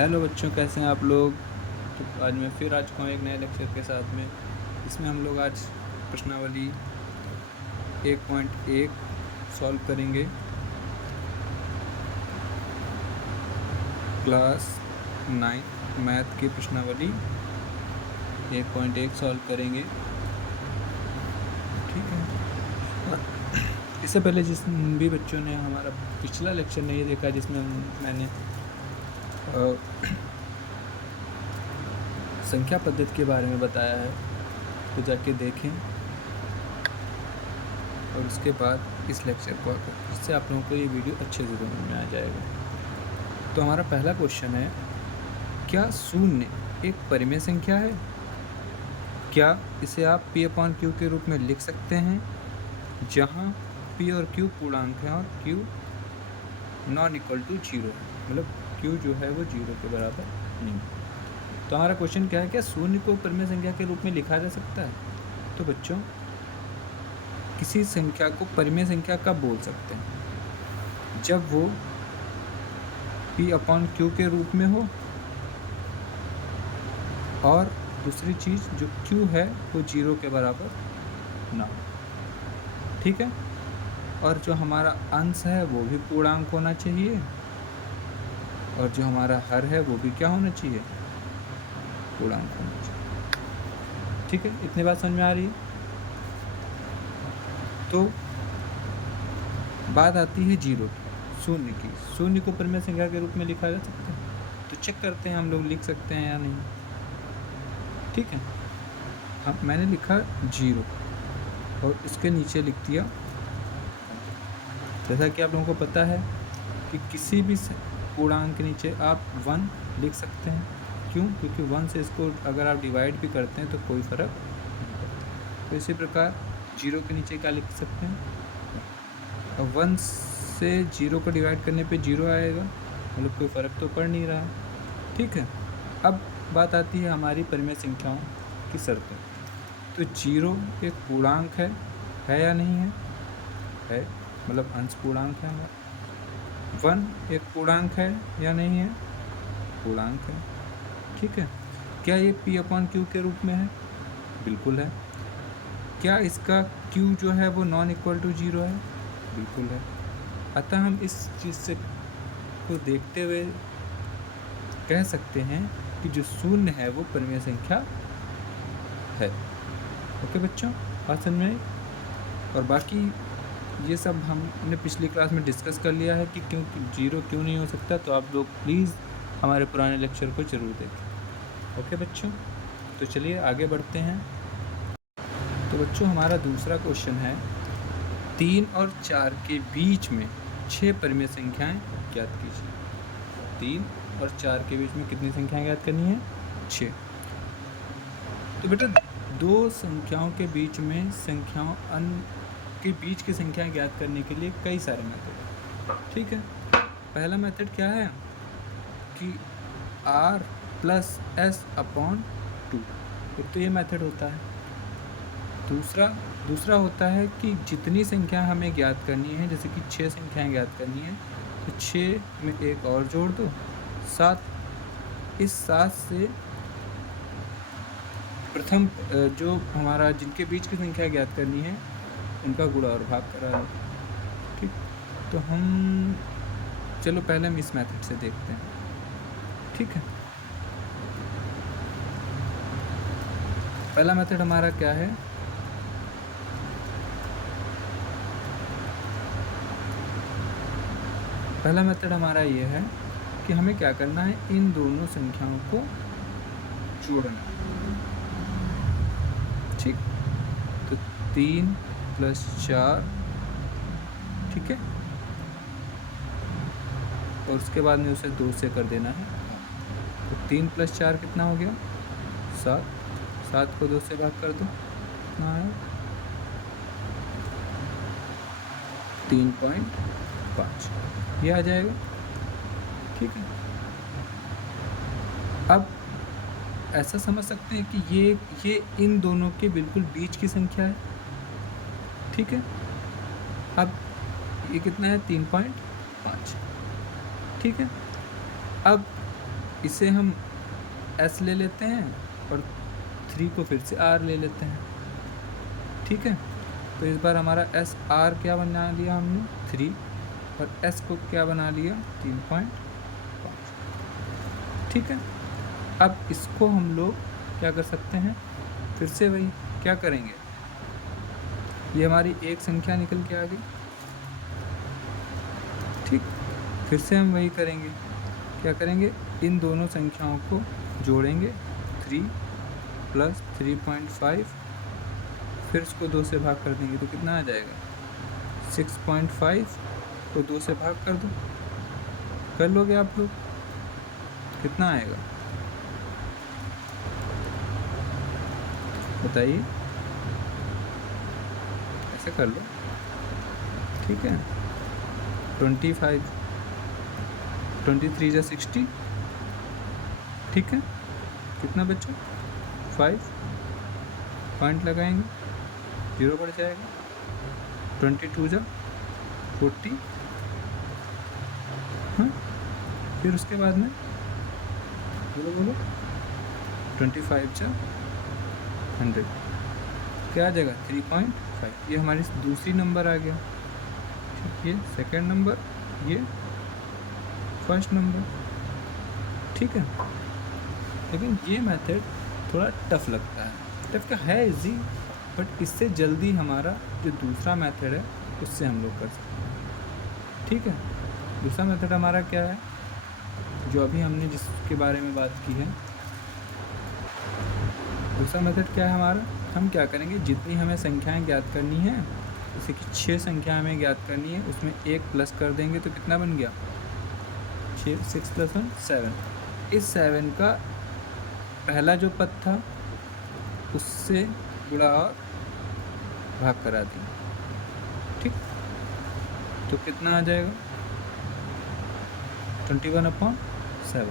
Hello बच्चों, कैसे हैं आप लोग। तो आज मैं फिर आ चुका हूँ एक नए लेक्चर के साथ में। इसमें हम लोग आज प्रश्नावली 1.1 सॉल्व करेंगे। क्लास 9 मैथ की प्रश्नावली 1.1 सॉल्व करेंगे। ठीक है। इससे पहले जिस भी बच्चों ने हमारा पिछला लेक्चर नहीं देखा, जिसमें मैंने संख्या पद्धति के बारे में बताया है, तो जाके देखें और उसके बाद इस लेक्चर को आकर, इससे आप लोगों को ये वीडियो अच्छे से समझ में आ जाएगा। तो हमारा पहला क्वेश्चन है, क्या शून्य एक परिमेय संख्या है? क्या इसे आप P/Q के रूप में लिख सकते हैं, जहां P और Q पूर्णांक हैं और Q नॉन इक्वल टू 0 है, मतलब Q जो है वो 0 के बराबर नहीं। तो हमारा क्वेश्चन क्या है, क्या शून्य को परिमेय संख्या के रूप में लिखा जा सकता है? तो बच्चों, किसी संख्या को परिमेय संख्या कब बोल सकते हैं? जब वो P/Q के रूप में हो, और दूसरी चीज़ जो Q है वो 0 के बराबर ना हो। ठीक है। और जो हमारा अंश है वो भी पूर्णांक होना चाहिए, और जो हमारा हर है वो भी क्या होना चाहिए? पूर्णांक होना चाहिए। ठीक है, इतनी बात समझ में आ रही है। तो बात आती है 0 की, शून्य की। शून्य को परिमेय संख्या के रूप में लिखा जा सकता है? तो चेक करते हैं हम लोग लिख सकते हैं या नहीं। ठीक है। हाँ, मैंने लिखा 0 और इसके नीचे लिख दिया। जैसा कि आप लोगों को पता है कि किसी भी पूर्णांक के नीचे आप 1 लिख सकते हैं। क्यों? क्योंकि 1 से इसको अगर आप डिवाइड भी करते हैं तो कोई फ़र्क नहीं पड़ता। तो इसी प्रकार 0 के नीचे क्या लिख सकते हैं? 1 से 0 को डिवाइड करने पे 0 आएगा, मतलब कोई फ़र्क तो पड़ नहीं रहा। ठीक है। अब बात आती है हमारी परिमेय संख्याओं की शर्तें। तो 0 एक पूर्णांक है या नहीं है? है, मतलब अंश पूर्णांक है हमारा। 1 एक पूर्णांक है या नहीं है? पूर्णांक है। ठीक है। क्या ये P/Q के रूप में है? बिल्कुल है। क्या इसका Q जो है वो नॉन इक्वल टू 0 है? बिल्कुल है। अतः हम इस चीज़ से को देखते हुए कह सकते हैं कि जो शून्य है वो परिमेय संख्या है। ओके बच्चों, बात समझ में? और बाकी ये सब हमने पिछली क्लास में डिस्कस कर लिया है कि क्यों 0 क्यों नहीं हो सकता। तो आप लोग प्लीज़ हमारे पुराने लेक्चर को ज़रूर देखें। ओके बच्चों, तो चलिए आगे बढ़ते हैं। तो बच्चों, हमारा दूसरा क्वेश्चन है, 3 और 4 के बीच में 6 परिमेय संख्याएं ज्ञात कीजिए। 3 और 4 के बीच में कितनी संख्याएं ज्ञात करनी है? 6। तो बेटा, दो संख्याओं के बीच में संख्याओं के बीच की संख्याएं ज्ञात करने के लिए कई सारे मेथड हैं। ठीक है। पहला मेथड क्या है कि R + S/2, एक तो ये मेथड होता है। दूसरा होता है कि जितनी संख्या हमें ज्ञात करनी है, जैसे कि 6 संख्याएं ज्ञात करनी है, तो 6 में एक और जोड़ दो, 7। इस 7 से प्रथम जो हमारा जिनके बीच की संख्या ज्ञात करनी है उनका गुणा और भाग करा दो। ठीक। तो हम चलो पहले हम इस मेथड से देखते हैं। ठीक है। पहला मेथड हमारा क्या है? पहला मेथड हमारा ये है कि हमें क्या करना है, इन दोनों संख्याओं को जोड़ना। ठीक। तो 3 + 4, ठीक है, और उसके बाद में उसे 2 से कर देना है। तो 3 + 4 कितना हो गया? 7। 7 को 2 से भाग कर दो, कितना आया? 3.5, ये आ जाएगा। ठीक है। अब ऐसा समझ सकते हैं कि ये इन दोनों के बिल्कुल बीच की संख्या है। ठीक है। अब ये कितना है? 3.5। ठीक है। अब इसे हम s ले लेते हैं और 3 को फिर से r ले लेते हैं, ठीक है। तो इस बार हमारा एस आर क्या बना लिया हमने 3 और s को क्या बना लिया 3.5, ठीक है। अब इसको हम लोग क्या कर सकते हैं, फिर से वही क्या करेंगे, ये हमारी एक संख्या निकल के आ गई, ठीक। फिर से हम वही करेंगे, क्या करेंगे, इन दोनों संख्याओं को जोड़ेंगे 3 + 3.5, फिर इसको 2 से भाग कर देंगे तो कितना आ जाएगा 6.5 को 2 से भाग कर दो, कर लोगे आप लोग, कितना आएगा बताइए, ऐसे कर लो, ठीक है। 25 23 × 60, ठीक है। कितना बच्चा 5 पॉइंट लगाएंगे, 0 बढ़ जाएगा। 22 × 40, हाँ। फिर उसके बाद में बोलो बोलो 25 × 100 क्या आ जाएगा 3.5, ये हमारी दूसरी नंबर आ गया, ठीक। ये सेकंड नंबर, ये फर्स्ट नंबर, ठीक है। लेकिन ये मेथड थोड़ा टफ लगता है, टफ का है इजी, बट इससे जल्दी हमारा जो दूसरा मेथड है उससे हम लोग कर सकते हैं, ठीक है। दूसरा मेथड हमारा क्या है, जो अभी हमने जिसके बारे में बात की है, दूसरा मेथड क्या है हमारा, हम क्या करेंगे, जितनी हमें संख्याएं ज्ञात करनी है, जैसे कि 6 संख्या हमें ज्ञात करनी है, उसमें 1 प्लस कर देंगे तो कितना बन गया 6 + 1 7। इस 7 का पहला जो पद था उससे गुणा और भाग करा देंगे, ठीक। तो कितना आ जाएगा 21/7।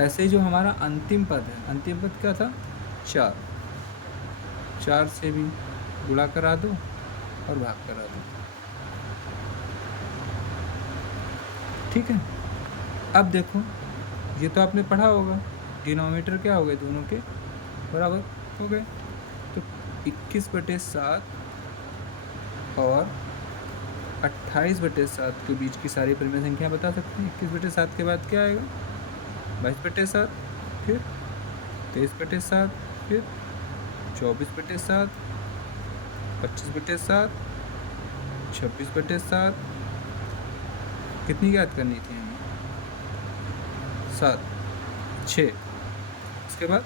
ऐसे ही जो हमारा अंतिम पद है, अंतिम पद क्या था 4 से भी गुणा करा दो और भाग करा दो, ठीक है। अब देखो, ये तो आपने पढ़ा होगा, डिनोमिनेटर क्या हो गए दोनों के बराबर हो गए, तो 21/7 और 28/7 के बीच की सारी परिमेय संख्या बता सकते हैं। 21/7 के बाद क्या आएगा 22/7, फिर 23/7, फिर 24/7, 25/7, 26/7, कितनी याद करनी थी हमें 7, 6, उसके बाद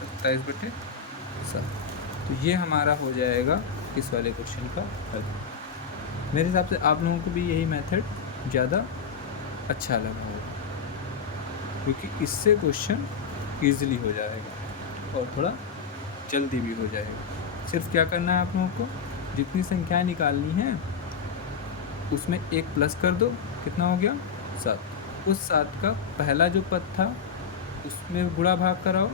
27/7। तो ये हमारा हो जाएगा इस वाले क्वेश्चन का हल। मेरे हिसाब से आप लोगों को भी यही मेथड ज़्यादा अच्छा लगा होगा, क्योंकि इससे क्वेश्चन ईजिली हो जाएगा और थोड़ा जल्दी भी हो जाएगा। सिर्फ क्या करना है आप लोगों को, जितनी संख्याएं निकालनी है उसमें 1 प्लस कर दो, कितना हो गया 7। उस 7 का पहला जो पद था उसमें गुणा भाग कराओ,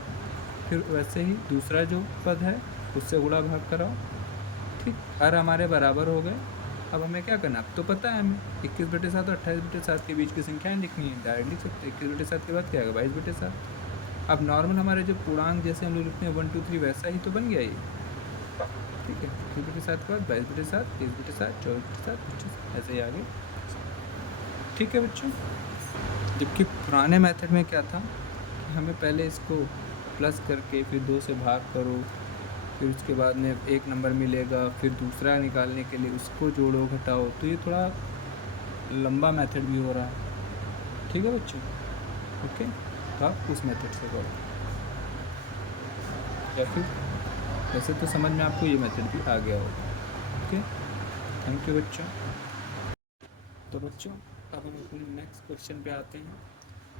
फिर वैसे ही दूसरा जो पद है उससे गुणा भाग कराओ, ठीक। हर हमारे बराबर हो गए। अब हमें क्या करना है, अब तो पता है हमें 21/7 और 28/7 के बीच की संख्याएं लिखनी है, डायरेक्ट लिख सकते हैं। 21/7 के बाद क्या आएगा 22/7। अब नॉर्मल हमारे जो पूर्णांक जैसे हम लोग लिखते हैं 1 2 3 वैसा ही तो बन गया ये, ठीक है। 21/7 के बाद 22/7, 23/7, 24/7, 25, ऐसे ही आगे, ठीक है बच्चों। जबकि पुराने मेथड में क्या था, हमें पहले इसको प्लस करके फिर 2 से भाग करो, फिर उसके बाद में एक नंबर मिलेगा, फिर दूसरा निकालने के लिए उसको जोड़ो घटाओ, तो ये थोड़ा लंबा मेथड भी हो रहा है, ठीक है बच्चों। ओके, तो आप उस मेथड से करो, या फिर वैसे तो समझ में आपको ये मेथड भी आ गया होगा। ओके, थैंक यू बच्चों। तो बच्चों अब हम अपने नेक्स्ट क्वेश्चन पे आते हैं।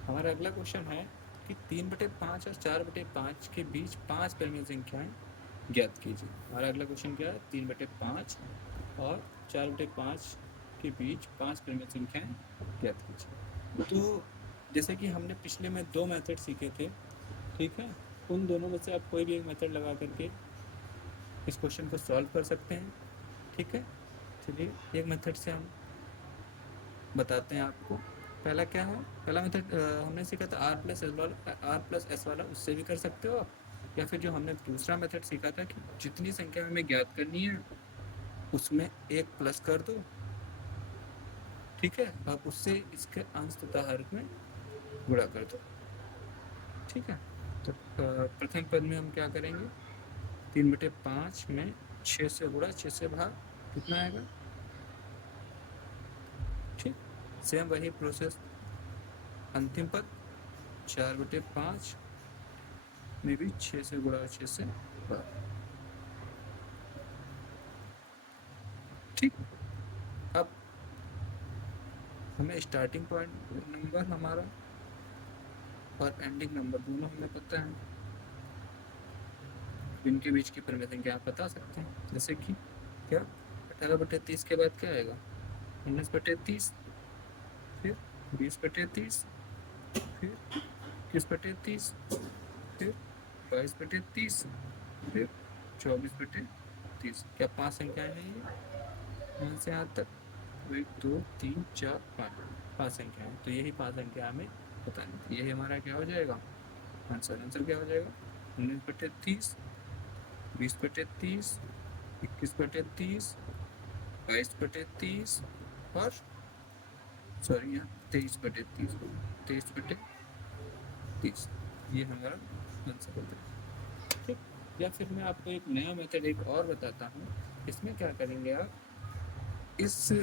हमारा अगला क्वेश्चन है कि 3/5 और 4/5 के बीच 5 परिमेय संख्याएं ज्ञात कीजिए। हमारा अगला क्वेश्चन क्या है, 3/5 और 4/5 के बीच 5 परिमेय संख्याएं ज्ञात कीजिए। तो जैसे कि हमने पिछले में 2 मेथड सीखे थे, ठीक है, उन दोनों में से आप कोई भी एक मेथड लगा करके इस क्वेश्चन को सॉल्व कर सकते हैं, ठीक है। चलिए एक मेथड से हम बताते हैं आपको। पहला क्या है, पहला मेथड हमने सीखा था R+S वाला, उससे भी कर सकते हो आप, या फिर जो हमने दूसरा मेथड सीखा था कि जितनी संख्या हमें ज्ञात करनी है उसमें एक प्लस कर दो, ठीक है, अब उससे इसके अंश तथा हर में गुणा कर दो, ठीक है। तो प्रथम पद में हम क्या करेंगे, 3/5 में 6 से गुणा, 6 से भाग, कितना आएगा, ठीक। सेम वही प्रोसेस अंतिम पद 4/5 में भी 6 से गुणा, 6 से भाग, ठीक। अब हमें स्टार्टिंग पॉइंट नंबर हमारा और एंडिंग नंबर दोनों हमें पता है, इनके बीच की परिमेय संख्या आप बता सकते हैं, जैसे कि क्या, 18/30 के बाद क्या आएगा, 19/30, फिर 20/30, फिर 21/30, फिर 22/30, फिर 24/30। क्या 5 संख्याएं हैं ये, यहाँ से यहाँ तक, 1 2 3 4 5 संख्याएं, तो यही 5 संख्या हमें बतानी थी, यही हमारा क्या हो जाएगा आंसर। आंसर क्या हो जाएगा, 19/30, 20/30, 21/30, 22/30 और सॉरी यहाँ 23/30, 23/30, ये हमारा आंसर होता है, ठीक। या फिर मैं आपको एक नया मेथड एक और बताता हूँ, इसमें क्या करेंगे आप, इस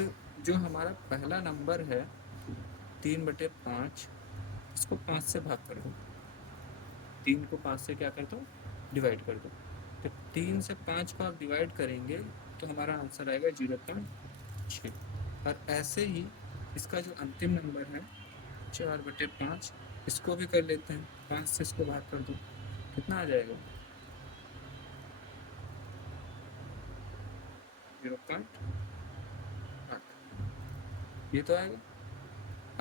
जो हमारा पहला नंबर है 3/5, इसको 5 से भाग कर दो, 3 को 5 से क्या कर दो, डिवाइड कर दो, तो 3 से 5 को आप डिवाइड करेंगे तो हमारा आंसर आएगा 0.6। और ऐसे ही इसका जो अंतिम नंबर है 4/5, इसको भी कर लेते हैं, 5 से इसको भाग कर दो, कितना आ जाएगा, 0.8, ये तो आएगा।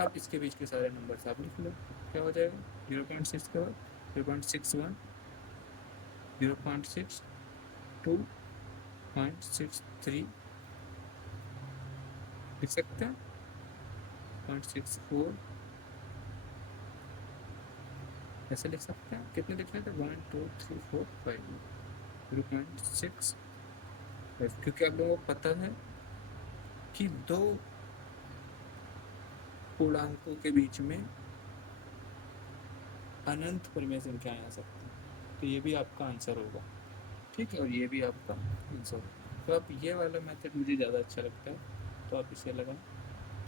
अब इसके बीच के सारे नंबर आप लिख लो, क्या हो जाएगा, 0.6 के बाद 0.61, 0.6, 2.63 लिख सकते हैं, 0.64 ऐसे लिख सकते हैं, कितने लिखने थे, 1 2 3 4 5, 0.6, क्योंकि आप लोगों को पता है कि दो पूर्णांकों के बीच में अनंत परिमेय संख्याएं आ सकती हैं, तो ये भी आपका आंसर होगा, ठीक है, और ये भी आपका आंसर होगा। तो आप ये वाला मेथड मुझे ज़्यादा अच्छा लगता है, तो आप इसे लगाएं,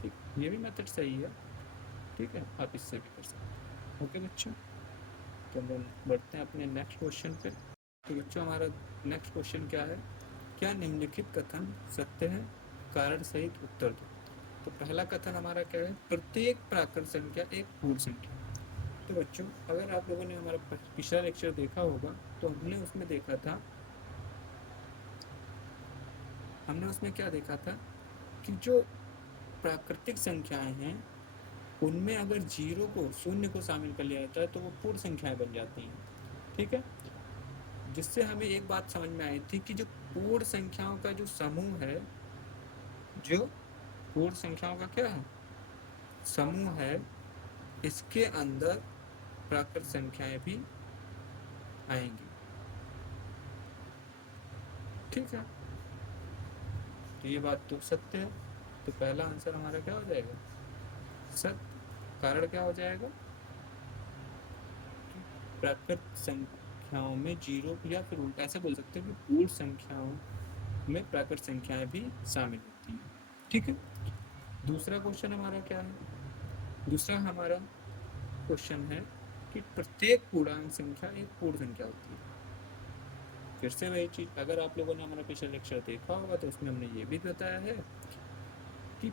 ठीक, ये भी मेथड सही है, ठीक है, आप इससे भी कर सकते हैं। ओके बच्चों, तो हम बढ़ते हैं अपने नेक्स्ट क्वेश्चन पे। तो बच्चों हमारा नेक्स्ट क्वेश्चन क्या है, क्या निम्नलिखित कथन सत्य है, कारण सहित उत्तर दो। तो पहला कथन हमारा क्या है, प्रत्येक प्राकृत संख्या एक पूर्ण संख्या। तो बच्चों अगर आप लोगों ने हमारा पिछला लेक्चर देखा होगा तो हमने उसमें देखा था, हमने उसमें क्या देखा था कि जो प्राकृतिक संख्याएं हैं उनमें अगर जीरो को, शून्य को शामिल कर लिया जाता है तो वो पूर्ण संख्याएं बन जाती हैं, ठीक है। जिससे हमें एक बात समझ में आई थी कि जो पूर्ण संख्याओं का जो समूह है, जो पूर्ण संख्याओं का क्या है, समूह है, इसके अंदर प्राकृत संख्याएं भी आएंगी, ठीक है। तो ये बात तो सत्य है, तो पहला आंसर हमारा क्या हो जाएगा, सत्य। कारण क्या हो जाएगा, प्राकृत संख्याओं में जीरो, या फिर उल्टा ऐसे बोल सकते हैं कि पूर्ण संख्याओं में प्राकृत संख्याएं भी शामिल होती हैं, ठीक है। दूसरा क्वेश्चन हमारा क्या है, दूसरा हमारा क्वेश्चन है कि प्रत्येक पूर्णांक संख्या एक पूर्ण संख्या होती है। फिर से वही चीज, अगर आप लोगों ने हमारा पिछला लेक्चर देखा होगा तो उसमें हमने ये भी बताया है कि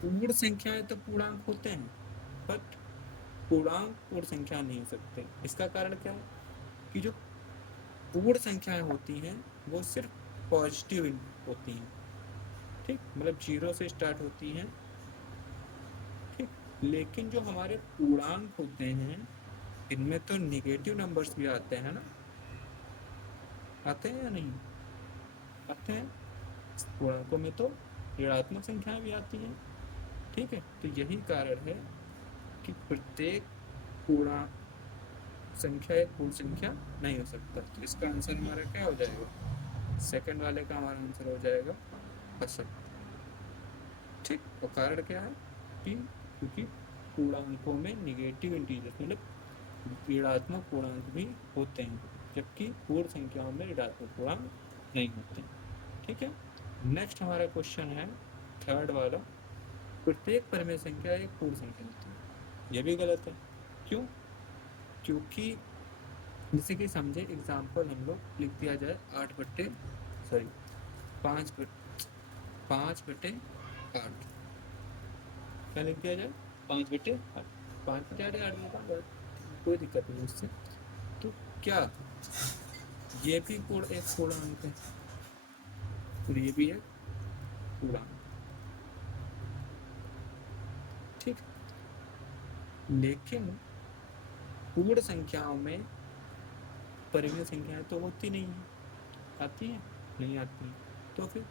पूर्ण संख्याएं तो पूर्णांक होते हैं, बट पूर्णांक पूर्ण संख्या नहीं हो सकते। इसका कारण क्या है कि जो पूर्ण संख्याएं होती हैं वो सिर्फ पॉजिटिव होती हैं, ठीक, मतलब जीरो से स्टार्ट होती हैं, ठीक। लेकिन जो हमारे पूर्णांक होते हैं इनमें तो निगेटिव नंबर्स भी आते हैं ना, आते हैं या नहीं आते हैं, पूर्णांकों में तो ऋणात्मक संख्याएं भी आती हैं, ठीक है। तो यही कारण है कि प्रत्येक पूर्णांक संख्या एक पूर्ण संख्या नहीं हो सकता। तो इसका आंसर हमारा क्या हो जाएगा? सेकंड वाले का हमारा आंसर हो जाएगा असत्य। ठीक, और कारण क्या है कि क्योंकि पूर्णांकों में नेगेटिव इंटीजर्स मतलब ऋणात्मक पूर्णांक भी होते हैं, जबकि पूर्ण संख्याओं में ऋणात्मक पूर्णांक नहीं होते हैं। ठीक है, नेक्स्ट हमारा क्वेश्चन है थर्ड वाला, प्रत्येक परिमेय संख्या एक पूर्ण संख्या होती है। यह भी गलत है। क्यों? क्योंकि जैसे कि समझे एग्जाम्पल हम लोग लिख दिया जाए 5/8, क्या लिख दिया जाए? 5/8, 5/8 लिखा बस, कोई दिक्कत नहीं उससे। तो क्या ये भी एक पूर्णांक है और ये भी एक पूर्णांक? ठीक, लेकिन पूर्ण संख्याओं में परिमेय संख्याएं तो होती नहीं है, आती है? नहीं आती है। तो फिर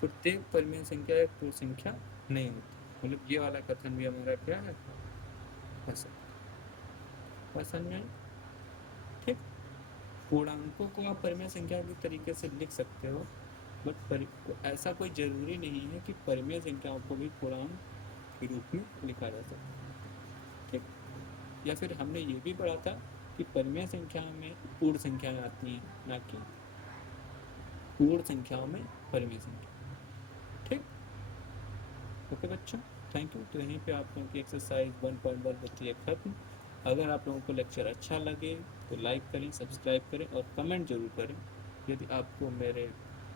प्रत्येक परिमेय संख्या एक पूर्ण संख्या नहीं होती, मतलब ये वाला कथन भी हमारा क्या है? पसंद नहीं। ठीक, पूर्णांकों को आप परिमेय संख्या के तरीके से लिख सकते हो, बट ऐसा कोई जरूरी नहीं है कि परिमेय संख्याओं को भी पूर्णांक के रूप में लिखा जा सकता है। ठीक, या फिर हमने ये भी पढ़ा था कि परिमेय संख्या में पूर्ण संख्याएं आती हैं, ना कि पूर्ण संख्याओं में परिमेय संख्या। ठीक, ओके बच्चों, थैंक यू। तो यहीं पे आप लोगों की एक्सरसाइज 1.1 होती है खत्म। अगर आप लोगों को लेक्चर अच्छा लगे तो लाइक करें, सब्सक्राइब करें और कमेंट जरूर करें। यदि आपको मेरे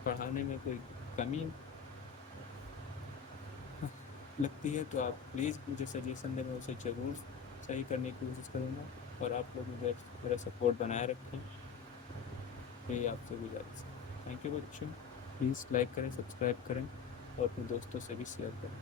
पढ़ाने में कोई कमी लगती है तो आप प्लीज़ मुझे सजेशन दें, मैं उसे ज़रूर सही करने की कोशिश करूँगा। और आप लोग मुझे मेरा सपोर्ट बनाए रखें, यही आपसे गुजारिश है। थैंक यू बच्चों, प्लीज़ लाइक करें, सब्सक्राइब करें और अपने दोस्तों से भी शेयर करें।